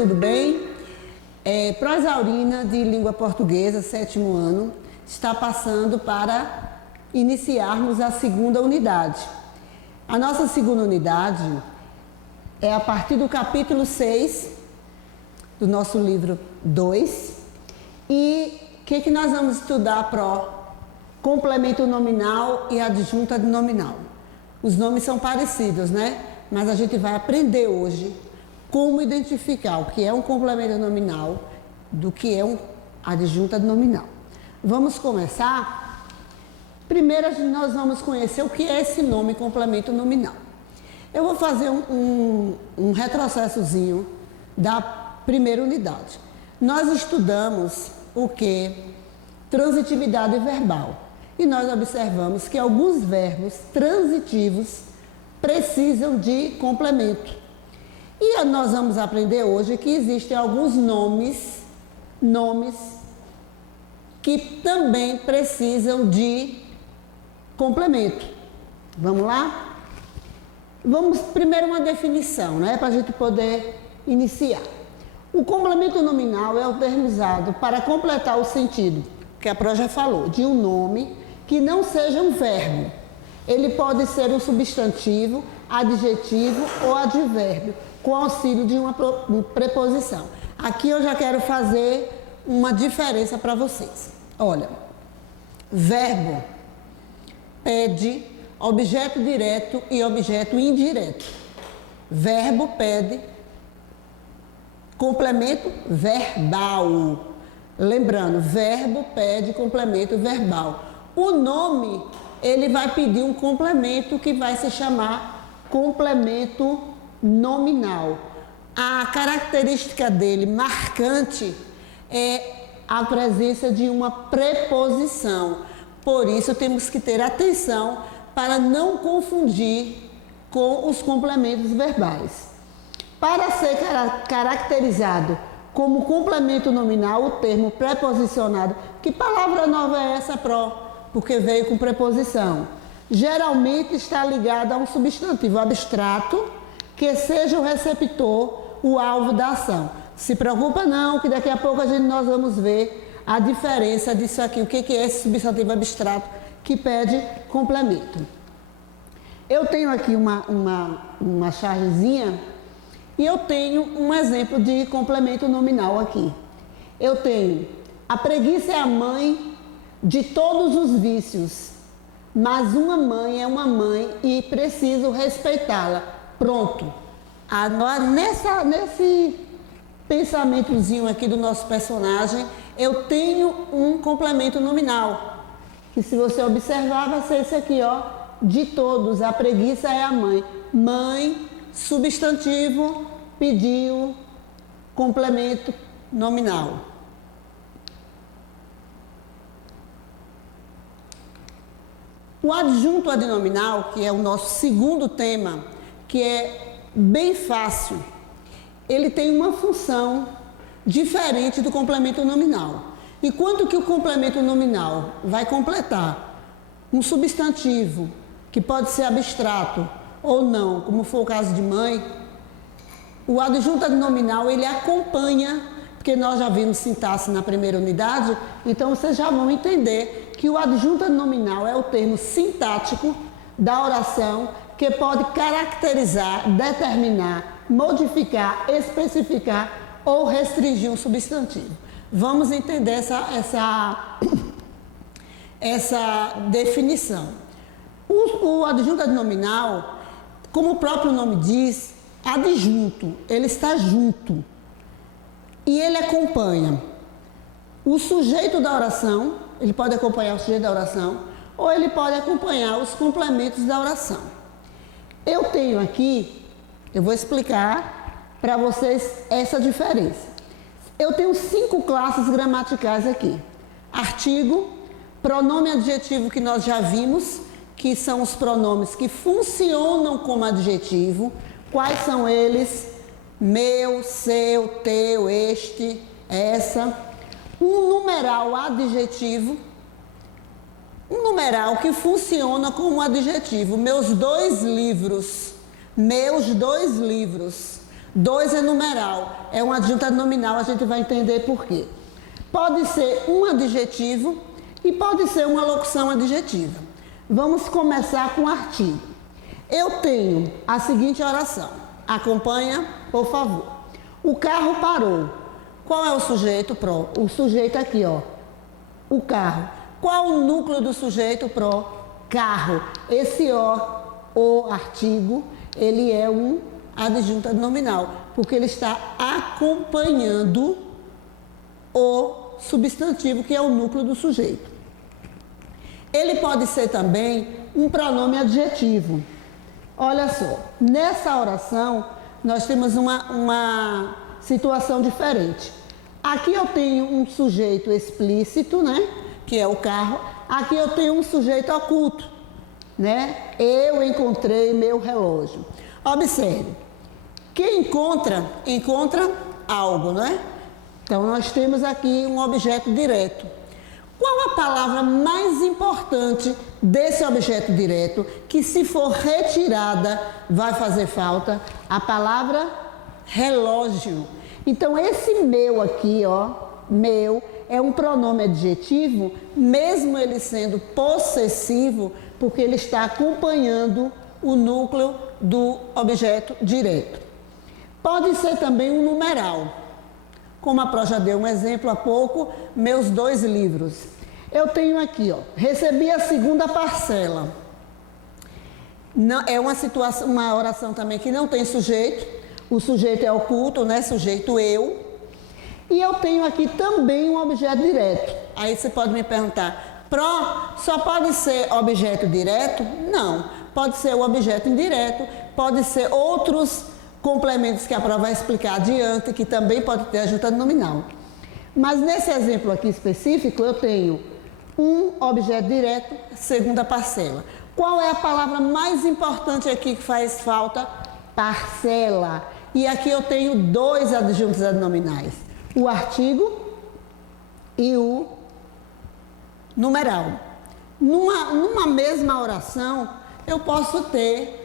tudo bem? Prosaurina de Língua Portuguesa, 7º ano, está passando para iniciarmos a segunda unidade. A nossa segunda unidade é a partir do capítulo 6 do nosso livro 2. E o que nós vamos estudar? Complemento nominal e adjunta de nominal. Os nomes são parecidos, né? Mas a gente vai aprender hoje como identificar o que é um complemento nominal do que é um adjunta de nominal. Vamos começar? Primeiro nós vamos conhecer o que é esse nome complemento nominal. Eu vou fazer um retrocessozinho da primeira unidade. Nós estudamos o que? Transitividade verbal. E nós observamos que alguns verbos transitivos precisam de complemento. E nós vamos aprender hoje que existem alguns nomes que também precisam de complemento. Vamos lá? Vamos primeiro uma definição, né? Para a gente poder iniciar. O complemento nominal é o termo usado para completar o sentido, que a Pro já falou, de um nome que não seja um verbo. Ele pode ser um substantivo, adjetivo ou advérbio, com auxílio de uma preposição. Aqui eu já quero fazer uma diferença para vocês. Olha, verbo pede objeto direto e objeto indireto. Verbo pede complemento verbal. Lembrando, verbo pede complemento verbal. O nome, ele vai pedir um complemento que vai se chamar complemento nominal. A característica dele marcante é a presença de uma preposição. Por isso temos que ter atenção para não confundir com os complementos verbais. Para ser caracterizado como complemento nominal, o termo preposicionado, que palavra nova é essa, Pro? Porque veio com preposição. Geralmente está ligado a um substantivo abstrato que seja o receptor, o alvo da ação. Se preocupa não, que daqui a pouco nós vamos ver a diferença disso aqui, o que é esse substantivo abstrato que pede complemento. Eu tenho aqui uma chargezinha e eu tenho um exemplo de complemento nominal aqui. Eu tenho: a preguiça é a mãe de todos os vícios, mas uma mãe é uma mãe e preciso respeitá-la. Pronto. Agora, nesse pensamentozinho aqui do nosso personagem, eu tenho um complemento nominal, que se você observar vai ser esse aqui, ó, de todos, a preguiça é a mãe. Mãe, substantivo, pediu, complemento nominal. O adjunto adnominal, que é o nosso segundo tema, que é bem fácil, ele tem uma função diferente do complemento nominal. Enquanto que o complemento nominal vai completar um substantivo, que pode ser abstrato ou não, como foi o caso de mãe, o adjunto adnominal ele acompanha, porque nós já vimos sintaxe na primeira unidade, então vocês já vão entender que o adjunto adnominal é o termo sintático da oração que pode caracterizar, determinar, modificar, especificar ou restringir um substantivo. Vamos entender essa definição. O adjunto adnominal, como o próprio nome diz, adjunto, ele está junto e ele acompanha o sujeito da oração, ele pode acompanhar o sujeito da oração ou ele pode acompanhar os complementos da oração. Eu tenho aqui, eu vou explicar para vocês essa diferença. Eu tenho 5 classes gramaticais aqui: artigo, pronome adjetivo que nós já vimos, que são os pronomes que funcionam como adjetivo. Quais são eles? Meu, seu, teu, este, essa. Um numeral adjetivo, um numeral que funciona como adjetivo. Meus 2 livros. 2 é numeral, é um adjunto adnominal, a gente vai entender por quê. Pode ser um adjetivo e pode ser uma locução adjetiva. Vamos começar com o artigo. Eu tenho a seguinte oração. Acompanha, por favor. O carro parou. Qual é o sujeito pro? O sujeito aqui, ó. O carro. Qual o núcleo do sujeito pro? Carro. Esse o artigo, ele é um adjunto adnominal, porque ele está acompanhando o substantivo, que é o núcleo do sujeito. Ele pode ser também um pronome adjetivo. Olha só, nessa oração nós temos uma situação diferente. Aqui eu tenho um sujeito explícito, né, que é o carro. Aqui eu tenho um sujeito oculto, né? Eu encontrei meu relógio. Observe, quem encontra algo, não é? Então nós temos aqui um objeto direto. Qual a palavra mais importante desse objeto direto que, se for retirada, vai fazer falta? A palavra relógio. Então esse meu aqui, ó, meu, é um pronome adjetivo, mesmo ele sendo possessivo, porque ele está acompanhando o núcleo do objeto direto. Pode ser também um numeral. Como a Pró já deu um exemplo há pouco, meus 2 livros. Eu tenho aqui, ó, recebi a segunda parcela. Não, é uma situação, uma oração também que não tem sujeito. O sujeito é oculto, né? Sujeito eu. E eu tenho aqui também um objeto direto. Aí você pode me perguntar, Pró, só pode ser objeto direto? Não. Pode ser o objeto indireto, pode ser outros complementos que a Pró vai explicar adiante, que também pode ter adjunto adnominal. Mas nesse exemplo aqui específico, eu tenho um objeto direto, segunda parcela. Qual é a palavra mais importante aqui que faz falta? Parcela. E aqui eu tenho 2 adjuntos adnominais, o artigo e o numeral. Numa mesma oração, eu posso ter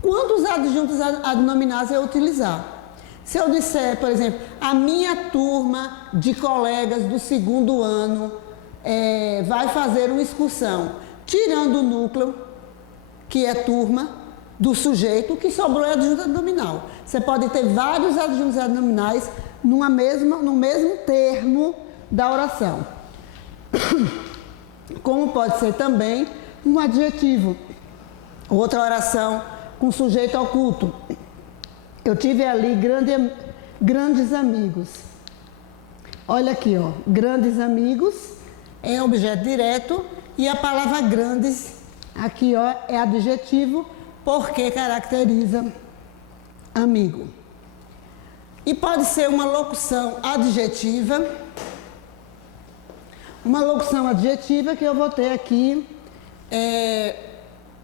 quantos adjuntos adnominais eu utilizar. Se eu disser, por exemplo, a minha turma de colegas do 2º ano vai fazer uma excursão, tirando o núcleo, que é turma, do sujeito, o que sobrou é adjunto adnominal. Você pode ter vários adjuntos adnominais no mesmo termo da oração. Como pode ser também um adjetivo. Outra oração com sujeito oculto. Eu tive ali grandes amigos. Olha aqui, ó, grandes amigos é objeto direto e a palavra grandes aqui, ó, é adjetivo porque caracteriza amigo. E pode ser uma locução adjetiva. Uma locução adjetiva que eu vou ter aqui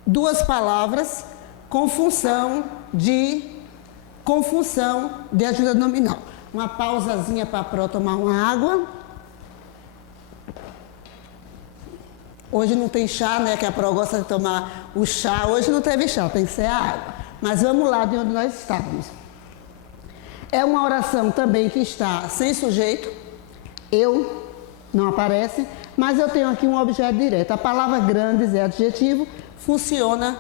2 palavras com função de adjunto adnominal. Uma pausazinha para a Pró tomar uma água. Hoje não tem chá, né? Que a Pró gosta de tomar o chá. Hoje não teve chá, tem que ser a água. Mas vamos lá de onde nós estávamos. É uma oração também que está sem sujeito. Eu não aparece, mas eu tenho aqui um objeto direto. A palavra grandes é adjetivo, funciona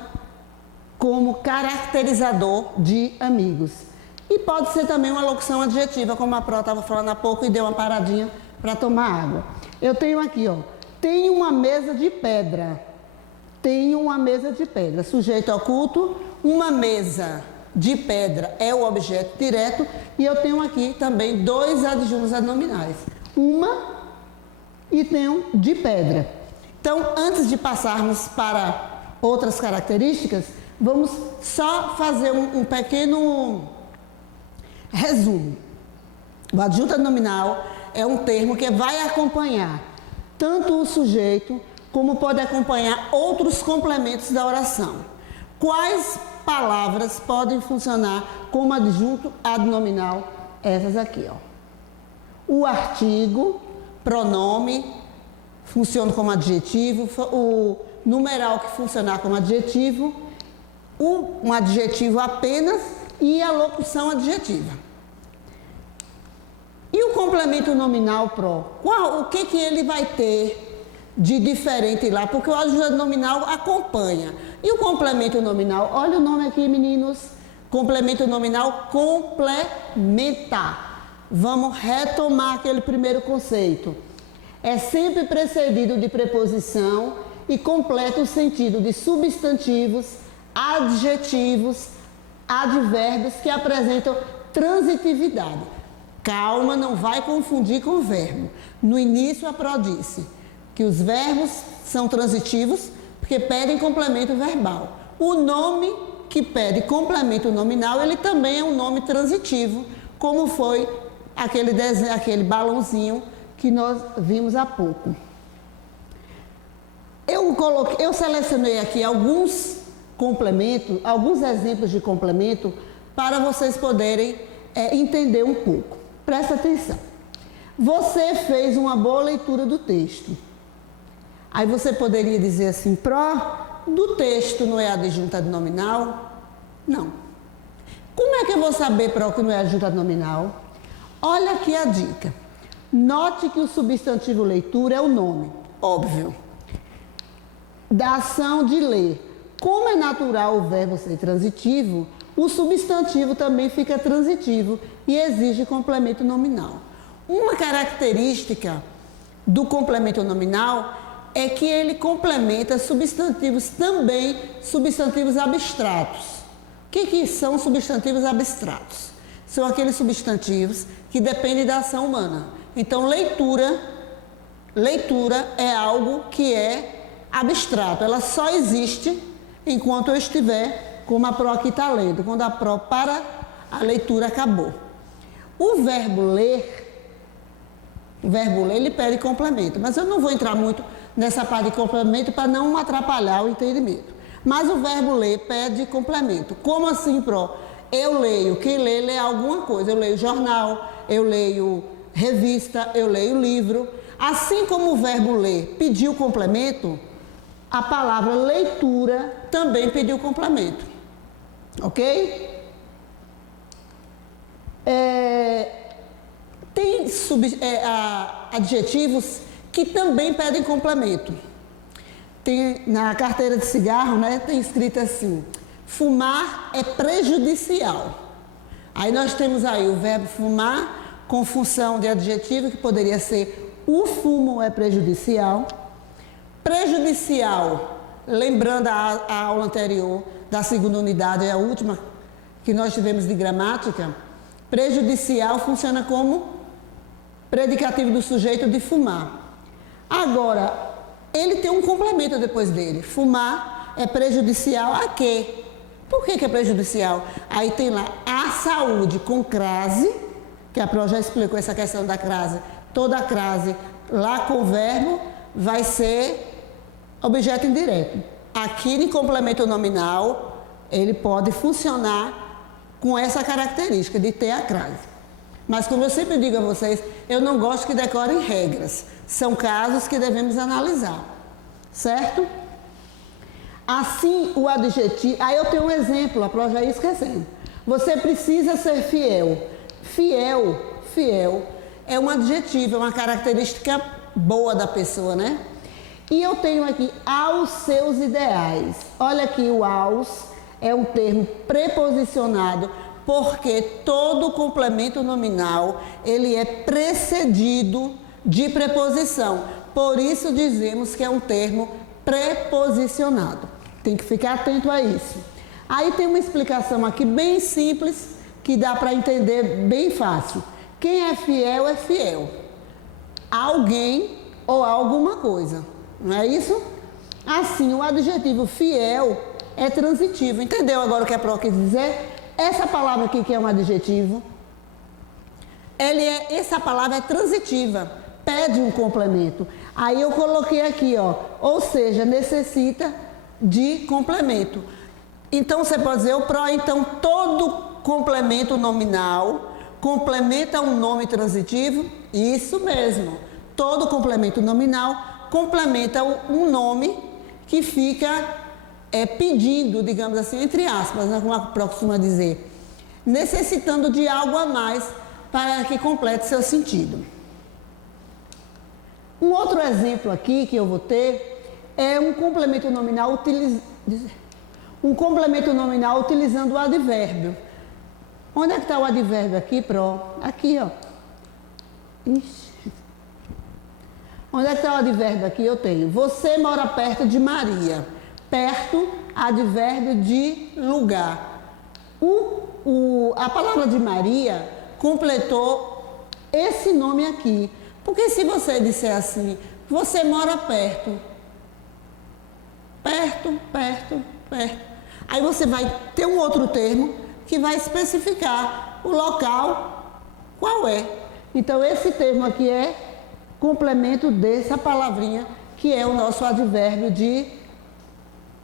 como caracterizador de amigos. E pode ser também uma locução adjetiva, como a Pró estava falando há pouco e deu uma paradinha para tomar água. Eu tenho aqui, ó, tenho uma mesa de pedra. Tenho uma mesa de pedra. Sujeito oculto, uma mesa de pedra é o objeto direto e eu tenho aqui também 2 adjuntos adnominais. Uma e tenho de pedra. Então, antes de passarmos para outras características, vamos só fazer um pequeno resumo. O adjunto adnominal é um termo que vai acompanhar tanto o sujeito como pode acompanhar outros complementos da oração. Quais palavras podem funcionar como adjunto adnominal? Essas aqui, ó. O artigo, pronome, funciona como adjetivo, o numeral que funcionar como adjetivo, um adjetivo apenas e a locução adjetiva. E o complemento nominal pro? O que ele vai ter de diferente lá? Porque o adjunto nominal acompanha. E o complemento nominal? Olha o nome aqui, meninos. Complemento nominal complementar. Vamos retomar aquele primeiro conceito. É sempre precedido de preposição e completa o sentido de substantivos, adjetivos, advérbios que apresentam transitividade. Calma, não vai confundir com o verbo. No início a Pro disse que os verbos são transitivos porque pedem complemento verbal. O nome que pede complemento nominal, ele também é um nome transitivo, como foi aquele balãozinho que nós vimos há pouco. Eu selecionei aqui alguns complementos, alguns exemplos de complemento para vocês poderem entender um pouco. Presta atenção. Você fez uma boa leitura do texto. Aí você poderia dizer assim, do texto não é adjunto nominal? Não. Como é que eu vou saber, que não é adjunto nominal? Olha aqui a dica. Note que o substantivo leitura é o nome, óbvio, da ação de ler. Como é natural o verbo ser transitivo, o substantivo também fica transitivo e exige complemento nominal. Uma característica do complemento nominal é que ele complementa substantivos também, substantivos abstratos. O que são substantivos abstratos? São aqueles substantivos que dependem da ação humana. Então, leitura é algo que é abstrato. Ela só existe enquanto eu estiver, como a Pro aqui está lendo. Quando a Pro para, a leitura acabou. O verbo ler, ele pede complemento. Mas eu não vou entrar muito nessa parte de complemento para não atrapalhar o entendimento. Mas o verbo ler pede complemento. Como assim, Pro? Eu leio. Quem lê alguma coisa. Eu leio jornal, eu leio revista, eu leio livro. Assim como o verbo ler pediu complemento, a palavra leitura também pediu complemento. Ok? Tem adjetivos que também pedem complemento. Tem, na carteira de cigarro, né, tem escrito assim, fumar é prejudicial. Aí nós temos aí o verbo fumar com função de adjetivo, que poderia ser o fumo é prejudicial. Prejudicial, lembrando a aula anterior da segunda unidade, é a última que nós tivemos de gramática, prejudicial funciona como predicativo do sujeito de fumar. Agora, ele tem um complemento depois dele. Fumar é prejudicial a quê? Por que é prejudicial? Aí tem lá a saúde com crase, que a Pro já explicou essa questão da crase. Toda a crase lá com o verbo vai ser objeto indireto. Aqui em complemento nominal, ele pode funcionar com essa característica de ter a crase. Mas como eu sempre digo a vocês, eu não gosto que decorem regras. São casos que devemos analisar, certo? Assim, o adjetivo... Aí eu tenho um exemplo, a Pro já ia esquecendo. Você precisa ser fiel. Fiel é um adjetivo, é uma característica boa da pessoa, né? E eu tenho aqui aos seus ideais. Olha aqui, o aos é um termo preposicionado, porque todo complemento nominal, ele é precedido de preposição. Por isso dizemos que é um termo preposicionado. Tem que ficar atento a isso. Aí tem uma explicação aqui bem simples, que dá para entender bem fácil. Quem é fiel a alguém ou a alguma coisa. Não é isso? Assim, o adjetivo fiel é transitivo. Entendeu agora o que a Pro quis dizer? Essa palavra aqui que é um adjetivo, essa palavra é transitiva, pede um complemento. Aí eu coloquei aqui, ó, ou seja, necessita de complemento. Então você pode dizer, então todo complemento nominal complementa um nome transitivo? Isso mesmo. Todo complemento nominal complementa um nome que fica pedindo, digamos assim, entre aspas, né, como a Pro costuma dizer. necessitando de algo a mais para que complete seu sentido. Um outro exemplo aqui que eu vou ter é um complemento nominal utilizando o advérbio. Onde é que está o advérbio aqui, Pro? Aqui, ó. Ixi. Onde é que está o advérbio aqui? Eu tenho. Você mora perto de Maria. Perto, advérbio de lugar. A palavra de Maria completou esse nome aqui. Porque se você disser assim, você mora perto. Perto, perto, perto. Aí você vai ter um outro termo que vai especificar o local qual é. Então, esse termo aqui é complemento dessa palavrinha, que é o nosso advérbio de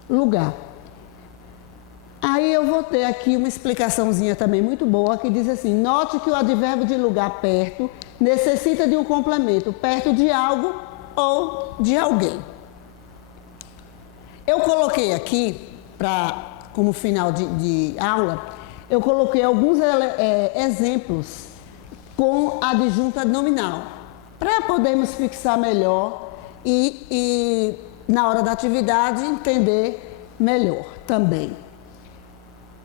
lugar. Aí eu vou ter aqui uma explicaçãozinha também muito boa, que diz assim, note que o advérbio de lugar perto necessita de um complemento, perto de algo ou de alguém. Eu coloquei aqui, como final de aula, eu coloquei alguns exemplos com adjunta nominal, para podermos fixar melhor e na hora da atividade entender melhor também.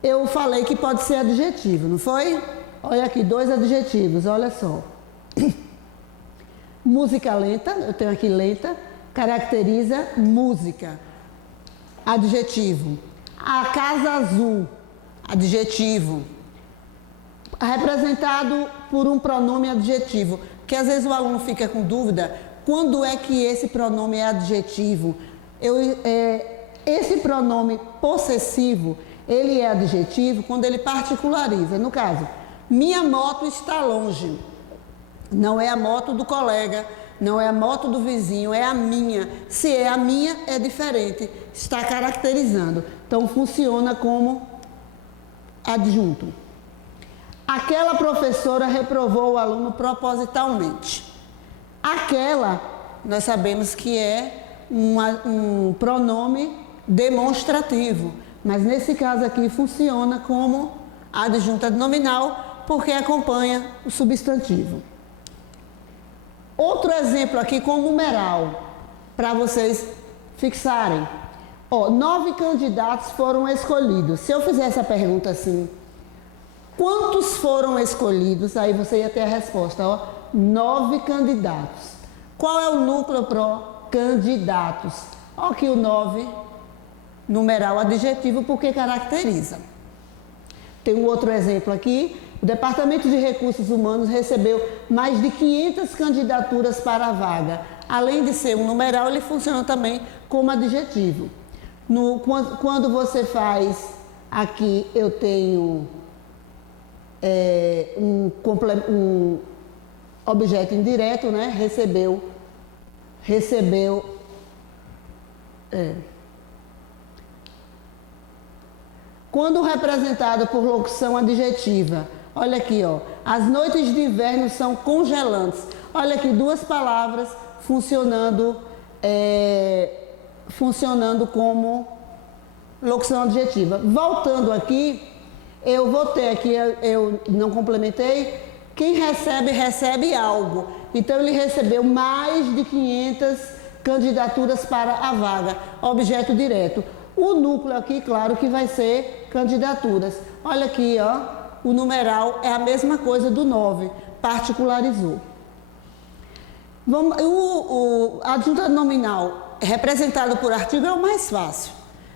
Eu falei que pode ser adjetivo, não foi? Olha aqui, 2 adjetivos, olha só. Música lenta, eu tenho aqui lenta, caracteriza música. Adjetivo. A casa azul, adjetivo. Representado por um pronome adjetivo, que às vezes o aluno fica com dúvida, quando é que esse pronome é adjetivo? Esse pronome possessivo, ele é adjetivo quando ele particulariza. No caso, minha moto está longe. Não é a moto do colega, não é a moto do vizinho, é a minha. Se é a minha, é diferente. Está caracterizando. Então, funciona como adjunto. Aquela professora reprovou o aluno propositalmente. Aquela, nós sabemos que é um pronome demonstrativo. Mas nesse caso aqui funciona como adjunta nominal, porque acompanha o substantivo. Outro exemplo aqui com numeral, para vocês fixarem. 9 candidatos foram escolhidos. Se eu fizer essa pergunta assim, quantos foram escolhidos? Aí você ia ter a resposta, 9 candidatos. Qual é o núcleo pro candidatos? Aqui o 9, numeral adjetivo, porque caracteriza. Tem um outro exemplo aqui. O Departamento de Recursos Humanos recebeu mais de 500 candidaturas para a vaga. Além de ser um numeral, ele funciona também como adjetivo. Quando você faz, aqui eu tenho um objeto indireto, né? Recebeu. Quando representado por locução adjetiva, olha aqui, as noites de inverno são congelantes. Olha aqui, 2 palavras funcionando como locução adjetiva. Voltando aqui, eu vou ter aqui, eu não complementei, quem recebe, recebe algo. Então, ele recebeu mais de 500 candidaturas para a vaga, objeto direto. O núcleo aqui, claro que vai ser candidaturas. Olha aqui, o numeral é a mesma coisa do 9, particularizou. O adjunto nominal representado por artigo é o mais fácil.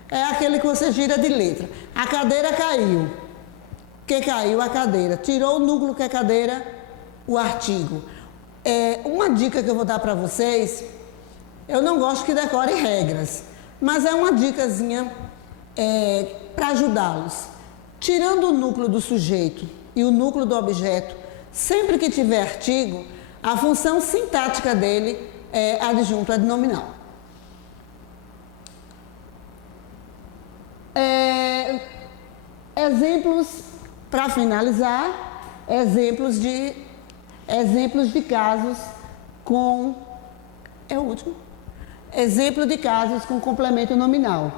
É aquele que você gira de letra. A cadeira caiu. Que caiu a cadeira. Tirou o núcleo que é cadeira, o artigo. Uma dica que eu vou dar para vocês, eu não gosto que decorem regras, mas é uma dicasinha para ajudá-los. Tirando o núcleo do sujeito e o núcleo do objeto, sempre que tiver artigo, a função sintática dele é adjunto adnominal. Exemplos, para finalizar, exemplos de casos com... É o último. Exemplo de casos com complemento nominal.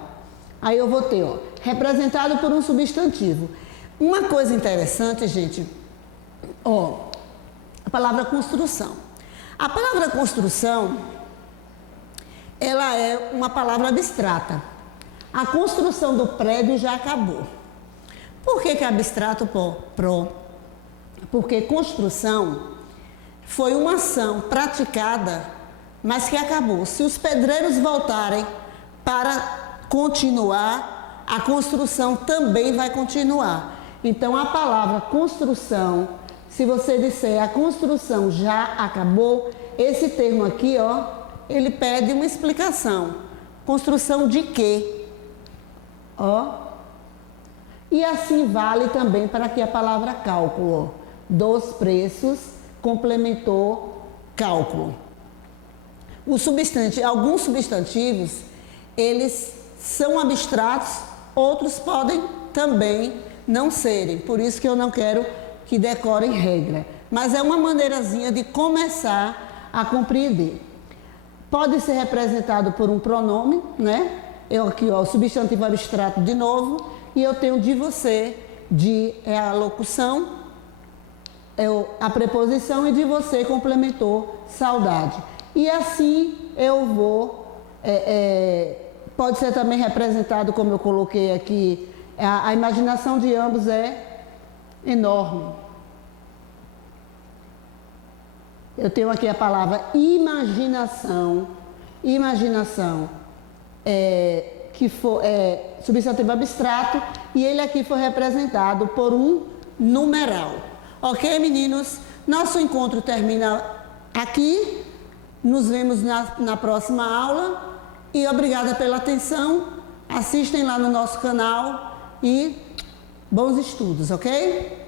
Aí eu vou ter, representado por um substantivo. Uma coisa interessante, gente, ó, a palavra construção. A palavra construção, ela é uma palavra abstrata. A construção do prédio já acabou. Por que é abstrato, Pro? Porque construção foi uma ação praticada, mas que acabou. Se os pedreiros voltarem para continuar, a construção também vai continuar. Então, a palavra construção, se você disser a construção já acabou, esse termo aqui, ó, ele pede uma explicação. Construção de quê? Ó. E assim vale também para aqui a palavra cálculo. Dos preços, complementou cálculo. Alguns substantivos, eles são abstratos, outros podem também não serem. Por isso que eu não quero que decorem regra. Mas é uma maneirazinha de começar a compreender. Pode ser representado por um pronome, né? Eu aqui, ó, o substantivo abstrato de novo, e eu tenho de você, é a locução, a preposição, e de você complementou saudade. E assim eu vou, pode ser também representado, como eu coloquei aqui, a imaginação de ambos é enorme. Eu tenho aqui a palavra imaginação, que for substantivo abstrato, e ele aqui foi representado por um numeral. Ok, meninos? Nosso encontro termina aqui. Nos vemos na próxima aula. E obrigada pela atenção. Assistem lá no nosso canal e bons estudos, ok?